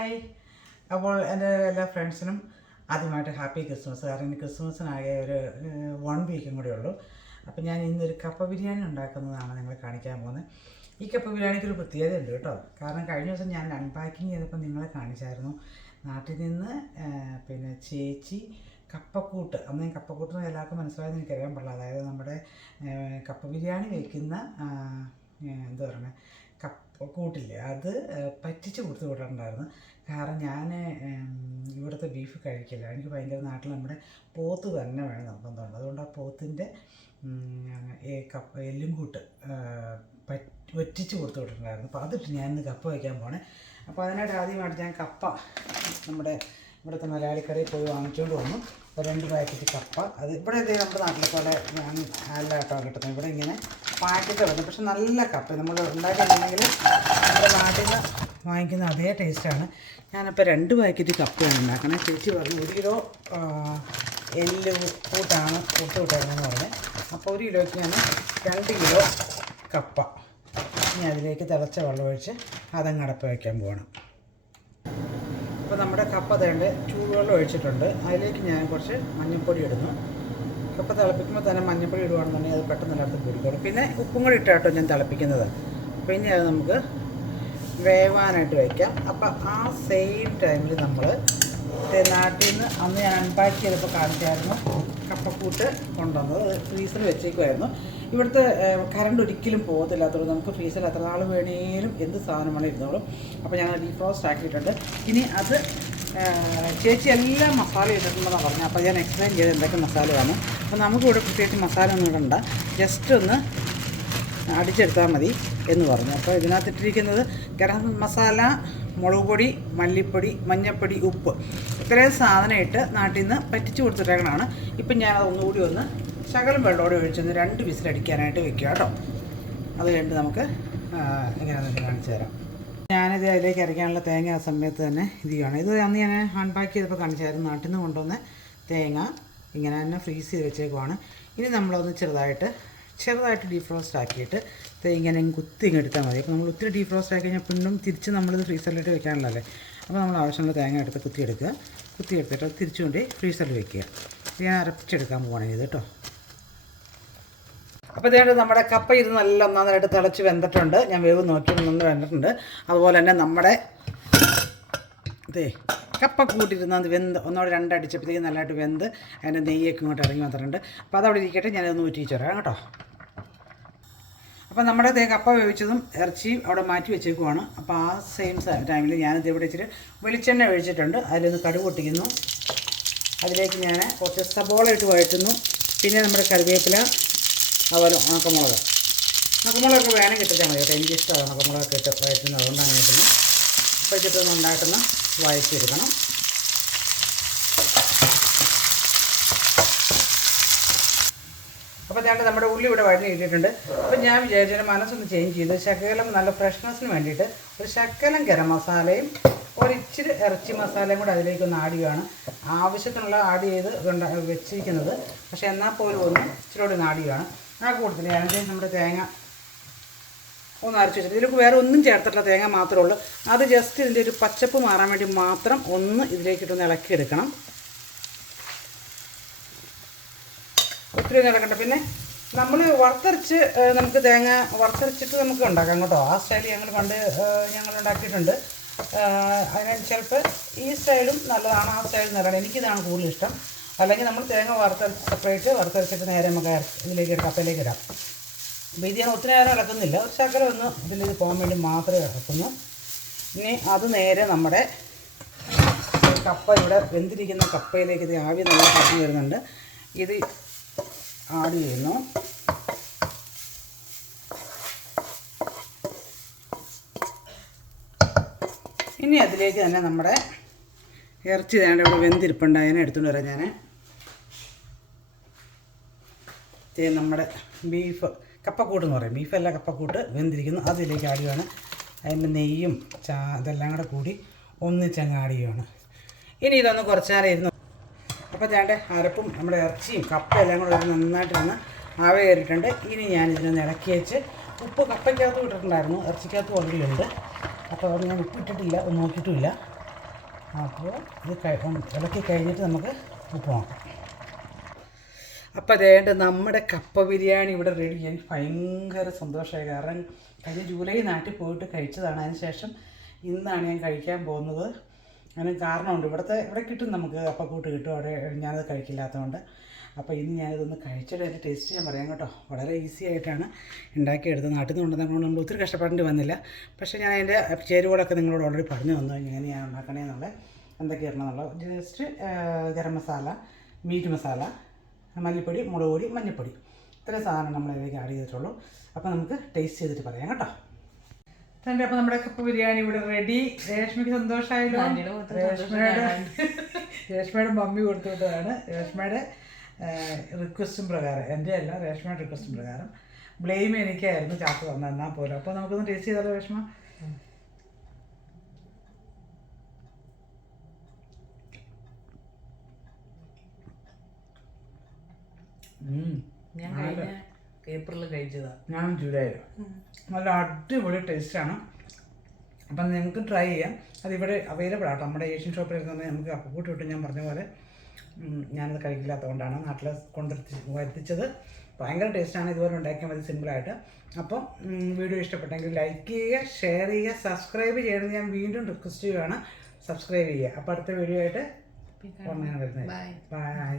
Hi. അപ്പോൾ എൻ്റെ എല്ലാ ഫ്രണ്ട്സിനും ആദ്യമായിട്ട് ഹാപ്പി ക്രിസ്മസ്. കാരണം ഇനി ക്രിസ്മസിനാകെ ഒരു 1 വീക്കും കൂടെ ഉള്ളൂ. അപ്പോൾ ഞാൻ ഇന്നൊരു കപ്പ ബിരിയാണി ഉണ്ടാക്കുന്നതാണ് നിങ്ങളെ കാണിക്കാൻ പോകുന്നത്. ഈ കപ്പ ബിരിയാണിക്ക് ഒരു പ്രത്യേകത ഉണ്ട് കേട്ടോ. കാരണം കഴിഞ്ഞ ദിവസം ഞാൻ അൺപാക്കിങ് ചെയ്തപ്പോൾ നിങ്ങളെ കാണിച്ചായിരുന്നു. നാട്ടിൽ നിന്ന് പിന്നെ ചേച്ചി കപ്പക്കൂട്ട്, അന്ന് ഞാൻ കപ്പക്കൂട്ട് എല്ലാവർക്കും മനസ്സിലായെന്ന് എനിക്കറിയാൻ പാടില്ല. അതായത് നമ്മുടെ കപ്പ ബിരിയാണി വയ്ക്കുന്ന എന്താ പറയുക കൂട്ടില്ലേ, അത് പറ്റിച്ച് കൊടുത്ത് വിട്ടിട്ടുണ്ടായിരുന്നു. കാരണം ഞാൻ ഇവിടുത്തെ ബീഫ് കഴിക്കില്ല. എനിക്ക് ഭയങ്കര നാട്ടിൽ നമ്മുടെ പോത്ത് തന്നെ വേണം നിർബന്ധമുണ്ട്. അതുകൊണ്ട് ആ പോത്തിൻ്റെ എല്ലും കൂട്ട് വറ്റിച്ച് കൊടുത്ത് വിട്ടിട്ടുണ്ടായിരുന്നു. അപ്പോൾ അതിട്ട് ഞാനിന്ന് കപ്പ വയ്ക്കാൻ പോണേ. അപ്പോൾ അതിനായിട്ട് ആദ്യമായിട്ട് ഞാൻ കപ്പ നമ്മുടെ ഇവിടുത്തെ മലയാളിക്കടയിൽ പോയി വാങ്ങിച്ചുകൊണ്ട് വന്നു. 2 പാക്കറ്റ് കപ്പ. അത് ഇവിടെ നമ്മുടെ നാട്ടിലെ പോലെ ഞാൻ നല്ല കേട്ടോ കിട്ടുന്നത്. ഇവിടെ ഇങ്ങനെ പാക്കറ്റ് വരുന്നത്, പക്ഷെ നല്ല കപ്പ നമ്മൾ ഉണ്ടാക്കിയിട്ടുണ്ടെങ്കിൽ നമ്മുടെ നാട്ടിൽ നിന്ന് വാങ്ങിക്കുന്ന അതേ ടേസ്റ്റാണ്. ഞാനപ്പോൾ 2 പാക്കറ്റ് കപ്പയാണ് ഉണ്ടാക്കണത്. ചേച്ചി പറഞ്ഞു 1 കിലോ എല്ല് കൂട്ടാണ് കൊടുത്ത് വിട്ടേക്കണമെന്ന് പറഞ്ഞത്. അപ്പോൾ 1 കിലോയ്ക്ക് ഞാൻ 2 കിലോ കപ്പ ഇനി അതിലേക്ക് തിളച്ച വെള്ളമൊഴിച്ച് അതങ്ങ് അടപ്പ് വയ്ക്കാൻ പോകണം. അപ്പോൾ നമ്മുടെ കപ്പ തേണ്ട ചൂടുവെള്ളം ഒഴിച്ചിട്ടുണ്ട്. അതിലേക്ക് ഞാൻ കുറച്ച് മഞ്ഞൾപ്പൊടി ഇടുന്നു. കപ്പ തിളപ്പിക്കുമ്പോൾ തന്നെ മഞ്ഞൾപ്പൊടി ഇടുകയാണെന്നുണ്ടെങ്കിൽ അത് പെട്ടെന്ന് എല്ലായിടത്തും പിടിക്കണം. പിന്നെ ഉപ്പും കൂടി ഇട്ടാട്ടോ ഞാൻ തിളപ്പിക്കുന്നത്. പിന്നെ അത് നമുക്ക് വേവാനായിട്ട് വയ്ക്കാം. അപ്പോൾ ആ സെയിം ടൈമിൽ നമ്മൾ നാട്ടിൽ നിന്ന് അന്ന് ഞാൻ അൺപാക്ക് ചെയ്തപ്പോൾ കാണിച്ചായിരുന്നു കപ്പക്കൂട്ട് കൊണ്ടുവന്നത്. അത് ഫ്രീസറിൽ വെച്ചേക്കുമായിരുന്നു. ഇവിടുത്തെ കറണ്ട് ഒരിക്കലും പോകത്തില്ലാത്തതുകൊണ്ട് നമുക്ക് ഫ്രീസറിൽ എത്ര നാൾ വേണേലും എന്ത് സാധനമാണ് ഇരുന്നോളും. അപ്പോൾ ഞാൻ ഡീഫ്രോസ്റ്റ് ആക്കിയിട്ടുണ്ട്. ഇനി അത് ചേച്ചി എല്ലാം മസാല ഇട്ടിട്ടുണ്ടെന്നാണ് പറഞ്ഞത്. അപ്പോൾ ഞാൻ എക്സ്പ്ലെയിൻ ചെയ്ത് എന്തൊക്കെ മസാല വേണം. അപ്പോൾ നമുക്കിവിടെ പ്രത്യേകിച്ച് മസാല ഒന്നും ഇടണ്ട, ജസ്റ്റ് ഒന്ന് അടിച്ചെടുത്താൽ മതി എന്ന് പറഞ്ഞു. അപ്പോൾ ഇതിനകത്തിട്ടിരിക്കുന്നത് ഗരം മസാല, മുളക് പൊടി, മല്ലിപ്പൊടി, മഞ്ഞൾപ്പൊടി, ഉപ്പ്, ഇത്രയും സാധനം ഇട്ട് നാട്ടിൽ നിന്ന് പറ്റിച്ച് കൊടുത്തിട്ടേക്കണതാണ്. ഇപ്പം ഞാൻ ഒന്നുകൂടി ഒന്ന് ശകലം വെള്ളത്തോടെ ഒഴിച്ചൊന്ന് 2 വിസിലടിക്കാനായിട്ട് വെക്കുക കേട്ടോ. അത് കഴിഞ്ഞിട്ട് നമുക്ക് എങ്ങനെയാണെന്ന് കാണിച്ചു തരാം. ഞാനിത് അതിലേക്ക് അരയ്ക്കാനുള്ള തേങ്ങ ആ സമയത്ത് തന്നെ ഇത് ചെയ്യണം. ഇത് അന്ന് ഞാൻ അൺപാക്ക് ചെയ്തപ്പോൾ കാണിച്ചായിരുന്നു. നാട്ടിൽ നിന്ന് കൊണ്ടുവന്ന് തേങ്ങ ഇങ്ങനെ തന്നെ ഫ്രീസ് ചെയ്ത് വെച്ചേക്കുവാണ്. ഇനി നമ്മളൊന്ന് ചെറുതായിട്ട് ഡീഫ്രോസ്റ്റ് ആക്കിയിട്ട് ഇങ്ങനെ കുത്തി ഇങ്ങ് എടുത്താൽ മതി. അപ്പോൾ നമ്മൾ ഒത്തിരി ഡീഫ്രോസ്റ്റ് ആക്കി കഴിഞ്ഞാൽ പിന്നും തിരിച്ച് നമ്മളിത് ഫ്രീസറിലിട്ട് വെക്കാനുള്ളതല്ലേ. അപ്പോൾ നമ്മൾ ആവശ്യമുള്ള തേങ്ങ എടുത്ത് കുത്തിയെടുത്തിട്ട് അത് തിരിച്ചുകൊണ്ട് ഫ്രീസറിൽ വെക്കുക. ഞാൻ അരപ്പിച്ചെടുക്കാൻ പോകണം ഇത് കേട്ടോ. അപ്പോൾ ഇതേണ്ട നമ്മുടെ കപ്പ ഇത് നല്ല ഒന്നാമതായിട്ട് തിളച്ച് വെന്തിട്ടുണ്ട്. ഞാൻ വേവ് നോക്കി നിന്ന് വെന്തിട്ടുണ്ട്. അതുപോലെ തന്നെ നമ്മുടെ കപ്പ കൂട്ടിയിരുന്ന അത് ഒന്നോടെ 2 അടിച്ചപ്പോഴത്തേക്ക് നല്ലതായിട്ട് വെന്ത് അതിൻ്റെ നെയ്യൊക്കെ ഇങ്ങോട്ട് ഇറങ്ങി വന്നിട്ടുണ്ട്. അപ്പോൾ അതവിടെ ഇരിക്കട്ടെ, ഞാനത് ഊറ്റിച്ച് തരാം കേട്ടോ. അപ്പോൾ നമ്മുടെ കപ്പ വേവിച്ചതും ഇറച്ചിയും അവിടെ മാറ്റി വെച്ചേക്കുവാണ്. അപ്പോൾ ആ സെയിം ടൈമിൽ ഞാനിത് ഇവിടെ ഇച്ചിരി വെളിച്ചെണ്ണ ഒഴിച്ചിട്ടുണ്ട്. അതിലൊന്ന് കടുക് പൊട്ടിക്കുന്നു. അതിലേക്ക് ഞാൻ കുറച്ച് സബോള ഇട്ട് വഴറ്റുന്നു. പിന്നെ നമ്മുടെ കറിവേപ്പില, അതുപോലെ ഉണക്കമുളകൊക്കെ വേണം കിട്ടിയാൽ മതി കേട്ടോ. എനിക്കിഷ്ടമാണ് ഉണക്കമുളകൊക്കെ ഇട്ട് വഴറ്റുന്നത്, അതുകൊണ്ടാണ് കിട്ടുന്നത്. അപ്പോൾ ഇച്ചിട്ടൊന്ന് ഉണ്ടാക്കുന്ന വഴറ്റിയെടുക്കണം. അപ്പോൾ ഞാൻ നമ്മുടെ ഉള്ളി ഇവിടെ വഴറ്റി ഇട്ടിട്ടുണ്ട്. അപ്പോൾ ഞാൻ വിചാരിച്ചൊരു മനസ്സൊന്ന് ചേഞ്ച് ചെയ്ത് ശകലം നല്ല ഫ്രഷ്നെസ്സിന് വേണ്ടിയിട്ട് ഒരു ശകലം ഗരം മസാലയും ഒരിച്ചിരി ഇറച്ചി മസാലയും കൂടെ അതിലേക്കൊന്ന് ആഡ് ചെയ്യുകയാണ്. ആവശ്യത്തിനുള്ള ആഡ് ചെയ്ത് വെച്ചിരിക്കുന്നത്, പക്ഷേ എന്നാൽ പോലും ഒന്ന് ഇച്ചിരി കൂടി ആഡ് ചെയ്യുകയാണ്. ആ കൂടുതൽ അതിന് നമ്മുടെ തേങ്ങ ഒന്ന് അരച്ച് വെച്ചിട്ട് ഇതിലേക്ക് വേറെ ഒന്നും ചേർത്തിട്ടുള്ള തേങ്ങ മാത്രമേ ഉള്ളൂ. അത് ജസ്റ്റ് ഇതിൻ്റെ ഒരു പച്ചപ്പ് മാറാൻ വേണ്ടി മാത്രം ഒന്ന് ഇതിലേക്കിട്ടൊന്ന് ഇളക്കിയെടുക്കണം. ഒത്തിരി ഒന്നും ഇളക്കണ്ട. പിന്നെ നമ്മൾ വറുത്തരച്ച് നമുക്ക് തേങ്ങ വറുത്തരച്ചിട്ട് നമുക്ക് ഉണ്ടാക്കാം കേട്ടോ. ആ സ്റ്റൈൽ ഞങ്ങൾ ഉണ്ടാക്കിയിട്ടുണ്ട്. അതിന് ചിലപ്പോൾ ഈ സ്റ്റൈലും നല്ലതാണ്, ആ സ്റ്റൈൽ നല്ലതാണ്. എനിക്കിതാണ് കൂടുതൽ ഇഷ്ടം. അല്ലെങ്കിൽ നമ്മൾ തേങ്ങ സെപ്പറേറ്റ് വറുത്തരച്ചിട്ട് നേരെ നമുക്ക് ഇതിലേക്ക് കപ്പയിലേക്ക് ഇടാം. അപ്പോൾ ഇത് ഞാൻ ഒത്തിരി നേരം ഇളക്കുന്നില്ല, ഒരു ശകലം ഒന്ന് ഇതിലേക്ക് പോകാൻ വേണ്ടി മാത്രമേ ഇളക്കുന്നു. ഇനി അത് നേരെ നമ്മുടെ കപ്പ ഇവിടെ വെന്തിരിക്കുന്ന കപ്പയിലേക്ക് ഇത് ആവി നല്ല പറഞ്ഞു വരുന്നുണ്ട്. ഇത് ആഡ് ചെയ്യുന്നു. ഇനി അതിലേക്ക് തന്നെ നമ്മുടെ ഇറച്ചി തേണ്ട ഇവിടെ വെന്തിരിപ്പുണ്ട്, അതിനെ എടുത്തുകൊണ്ട് വരാം ഞാൻ. നമ്മുടെ ബീഫ് കപ്പക്കൂട്ട് എന്ന് പറയും, ബീഫല്ല കപ്പക്കൂട്ട് വെന്തിരിക്കുന്നു, അതിലേക്ക് ആഡ് ചെയ്യുകയാണ്. അതിൻ്റെ നെയ്യും ഇതെല്ലാം കൂടെ കൂടി ഒന്നിച്ചങ്ങ് ആഡ് ചെയ്യുകയാണ്. ഇനി ഇതൊന്ന് കുറച്ച് നേരം ഇരുന്നു. അപ്പോൾ ഞാൻ അരപ്പും നമ്മുടെ ഇറച്ചിയും കപ്പ എല്ലാം കൂടെ നന്നായിട്ടൊന്ന് ആവി കയറിയിട്ടുണ്ട്. ഇനി ഞാൻ ഇതിനൊന്ന് ഇളക്കി വെച്ച് ഉപ്പ് കപ്പയ്ക്കകത്തും ഇട്ടിട്ടുണ്ടായിരുന്നു, ഇറച്ചിക്കകത്തും ഓൾറെഡി ഉണ്ട്. അപ്പോൾ അത് ഞാൻ ഉപ്പിട്ടിട്ടില്ല, നോക്കിയിട്ടുമില്ല. അപ്പോൾ ഇത് ഇളക്കി കഴിഞ്ഞിട്ട് നമുക്ക് ഉപ്പ് നോക്കാം. അപ്പോൾ അതേണ്ട നമ്മുടെ കപ്പ ബിരിയാണി ഇവിടെ റെഡി. എനിക്ക് ഭയങ്കര സന്തോഷമായി. കാരണം കഴിഞ്ഞ ജൂലൈ നാട്ടിൽ പോയിട്ട് കഴിച്ചതാണ്. അതിന് ശേഷം ഇന്നാണ് ഞാൻ കഴിക്കാൻ പോകുന്നത്. അതിന് കാരണമുണ്ട്. ഇവിടെ കിട്ടും, നമുക്ക് കപ്പക്കൂട്ട് കിട്ടും. അവിടെ ഞാനത് കഴിക്കില്ലാത്തതുകൊണ്ട്. അപ്പോൾ ഇന്ന് ഞാനിതൊന്ന് കഴിച്ചിട്ട് അതിൻ്റെ ടേസ്റ്റ് ഞാൻ പറയാം കേട്ടോ. വളരെ ഈസി ആയിട്ടാണ് ഉണ്ടാക്കിയെടുത്തത്. നാട്ടിൽ നിന്ന് കൊണ്ടുവന്നതുകൊണ്ട് നമ്മൾ ഒത്തിരി കഷ്ടപ്പെടേണ്ടി വന്നില്ല. പക്ഷേ ഞാൻ അതിൻ്റെ ചേരുവകളൊക്കെ നിങ്ങളോട് ഓൾറെഡി പറഞ്ഞു തന്നു എങ്ങനെയാണ് ഉണ്ടാക്കണേന്നുള്ളത്, എന്തൊക്കെയാണെന്നുള്ളത്. ജസ്റ്റ് ഗരം മസാല, മീറ്റ് മസാല, മല്ലിപ്പൊടി, മുളക് പൊടി, മഞ്ഞൾപ്പൊടി, ഇത്രയും സാധനം നമ്മളതിലേക്ക് ആഡ് ചെയ്തിട്ടുള്ളൂ. അപ്പോൾ നമുക്ക് ടേസ്റ്റ് ചെയ്തിട്ട് പറയാം കേട്ടോ. തൻ്റെ അപ്പോൾ നമ്മുടെ കപ്പ ബിരിയാണി ഇവിടെ റെഡി. രേഷ്മയ്ക്ക് സന്തോഷമായല്ലോ. രേഷ്മയുടെ മമ്മി കൊടുത്തുവിട്ടതാണ്. രേഷ്മയുടെ റിക്വസ്റ്റും പ്രകാരം, എൻ്റെ അല്ല, രേഷ്മയുടെ റിക്വസ്റ്റും പ്രകാരം. ബ്ലെയിം എനിക്കായിരുന്നു ചാക്ക് തന്നാൽ പോലും. അപ്പോൾ നമുക്കൊന്ന് ടേസ്റ്റ് ചെയ്താലോ രേഷ്മ? ഞാൻ ഏപ്രിലിൽ കഴിച്ചതാണ്. ഞാൻ ജൂലൈയിൽ. നല്ല അടിപൊളി ടേസ്റ്റാണ്. അപ്പം നിങ്ങൾക്ക് ട്രൈ ചെയ്യാം. അതിവിടെ അവൈലബിൾ ആട്ടോ. നമ്മുടെ ഏഷ്യൻ ഷോപ്പിലൊക്കെ തന്നെ നമുക്ക് കപ്പക്കൂട്ട് കിട്ടും. ഞാൻ പറഞ്ഞ പോലെ ഞാനത് കഴിക്കില്ലാത്തതുകൊണ്ടാണ് നാട്ടിൽ വരുത്തിച്ചത്. ഭയങ്കര ടേസ്റ്റാണ്. ഇതുപോലെ ഉണ്ടാക്കിയാൽ മതി സിമ്പിളായിട്ട്. അപ്പം വീഡിയോ ഇഷ്ടപ്പെട്ടെങ്കിൽ ലൈക്ക് ചെയ്യുക, ഷെയർ ചെയ്യുക, സബ്സ്ക്രൈബ് ചെയ്യണമെന്ന് ഞാൻ വീണ്ടും റിക്വസ്റ്റ് ചെയ്യുകയാണ്. സബ്സ്ക്രൈബ് ചെയ്യുക. അപ്പോൾ അടുത്ത വീഡിയോ ആയിട്ട് വരുന്നത്. ബൈ.